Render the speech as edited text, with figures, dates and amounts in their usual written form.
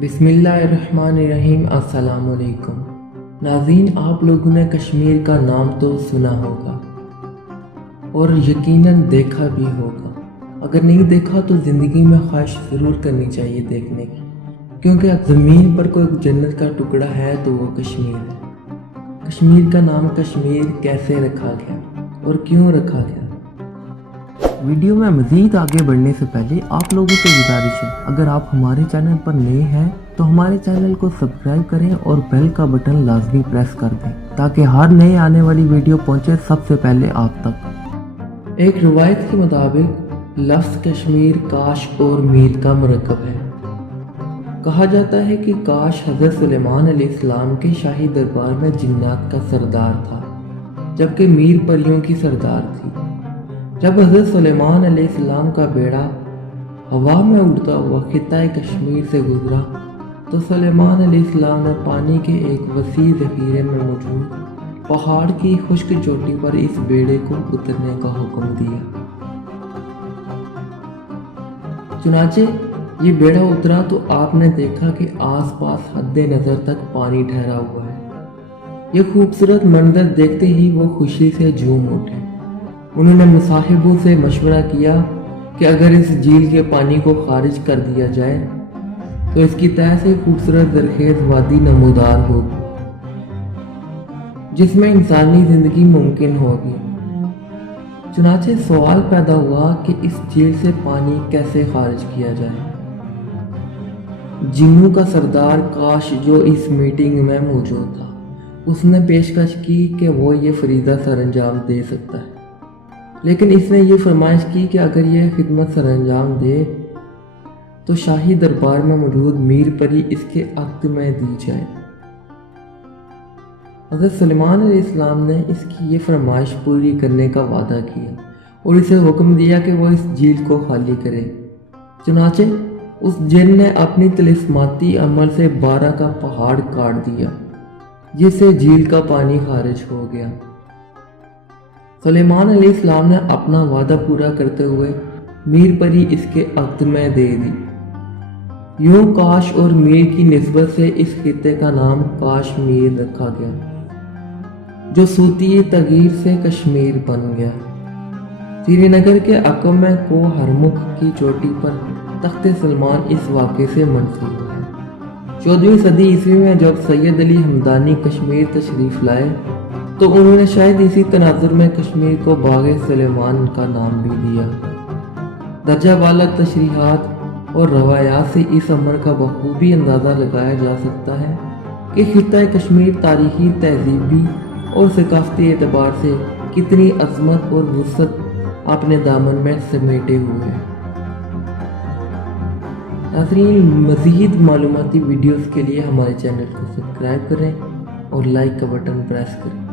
बिस्मिल्लाहिर्रहमानिर्रहीम। अस्सलाम वालेकुम नाज़रीन, आप लोगों ने कश्मीर का नाम तो सुना होगा और यकीनन देखा भी होगा। अगर नहीं देखा तो ज़िंदगी में ख्वाहिश ज़रूर करनी चाहिए देखने की, क्योंकि ज़मीन पर कोई जन्नत का टुकड़ा है तो वो कश्मीर है। कश्मीर का नाम कश्मीर कैसे रखा गया और क्यों रखा गया? वीडियो में मज़ीद आगे बढ़ने से पहले आप लोगों से गुजारिश है, अगर आप हमारे चैनल पर नए हैं तो हमारे चैनल को सब्सक्राइब करें और बेल का बटन लाजमी प्रेस कर दें ताकि हर नए आने वाली वीडियो पहुंचे सबसे पहले आप तक। एक रिवायत के मुताबिक लफ्ज़ कश्मीर काश और मीर का मरकब है। कहा जाता है कि काश हज़रत सुलेमान अलैहिस्सलाम के शाही दरबार में जिन्नात का सरदार था, जबकि मीर परियों की सरदार थी। जब हज़रत सुलेमान अलैहिस्सलाम का बेड़ा हवा में उड़ता हुआ खित्ता कश्मीर से गुजरा तो सुलेमान अलैहिस्सलाम ने पानी के एक वसी ज़ख़ीरे में मौजूद पहाड़ की खुश्क चोटी पर इस बेड़े को उतरने का हुक्म दिया। चुनाचे ये बेड़ा उतरा तो आपने देखा कि आसपास हद्दे नज़र तक पानी ठहरा हुआ है। ये खूबसूरत मंजर देखते ही वो खुशी से झूम उठे। उन्होंने मुसाहिबों से मशवरा किया कि अगर इस झील के पानी को खारिज कर दिया जाए तो इसकी तह से खूबसूरत ज़रख़ेज़ वादी नमूदार होगी जिसमें इंसानी ज़िंदगी मुमकिन होगी। चुनाचे सवाल पैदा हुआ कि इस झील से पानी कैसे खारिज किया जाए। जिन्नों का सरदार काश, जो इस मीटिंग में मौजूद था, उसने पेशकश की कि वो ये फरीज़ा सरअंजाम दे सकता है, लेकिन इसने ये फरमाइश की कि अगर यह खिदमत सरअंजाम दे तो शाही दरबार में मौजूद मीर परी इसके अक्द में दी जाए। हज़रत सुलेमान अलैहिस्सलाम ने इसकी ये फरमाइश पूरी करने का वादा किया और इसे हुक्म दिया कि वो इस झील को खाली करे। चुनाचे उस जिन ने अपनी तिलिस्माती अमल से 12 का पहाड़ काट दिया, जिससे झील का पानी खारिज हो गया। सुलेमान अलैहिस्सलाम ने अपना वादा पूरा करते हुए मीर परी इसके अक्द में दे दी। यूं काश और मीर की निस्बत से इस खित्ते का नाम काशमीर रखा गया, जो सूती तगीर से कश्मीर बन गया। श्रीनगर के अकम में को हरमुख की चोटी पर तख्ते सलमान इस वाक़े से मंसूब है। 14वीं सदी ईस्वी में जब सैयद अली हमदानी कश्मीर तशरीफ़ लाए तो उन्होंने शायद इसी तनाजुर में कश्मीर को बाग़े सुलेमान का नाम भी दिया। दर्जा वाला तशरीहात और रवायात से इस अमर का बखूबी अंदाज़ा लगाया जा सकता है कि खित्ता कश्मीर तारीख़ी, तहज़ीबी और सकाफ़ती एतबार से कितनी अज़मत और वुसअत अपने दामन में समेटे हुए है। नाज़रीन, मज़ीद मालूमाती वीडियोज़ के लिए हमारे चैनल को सब्सक्राइब करें और लाइक का बटन प्रेस करें।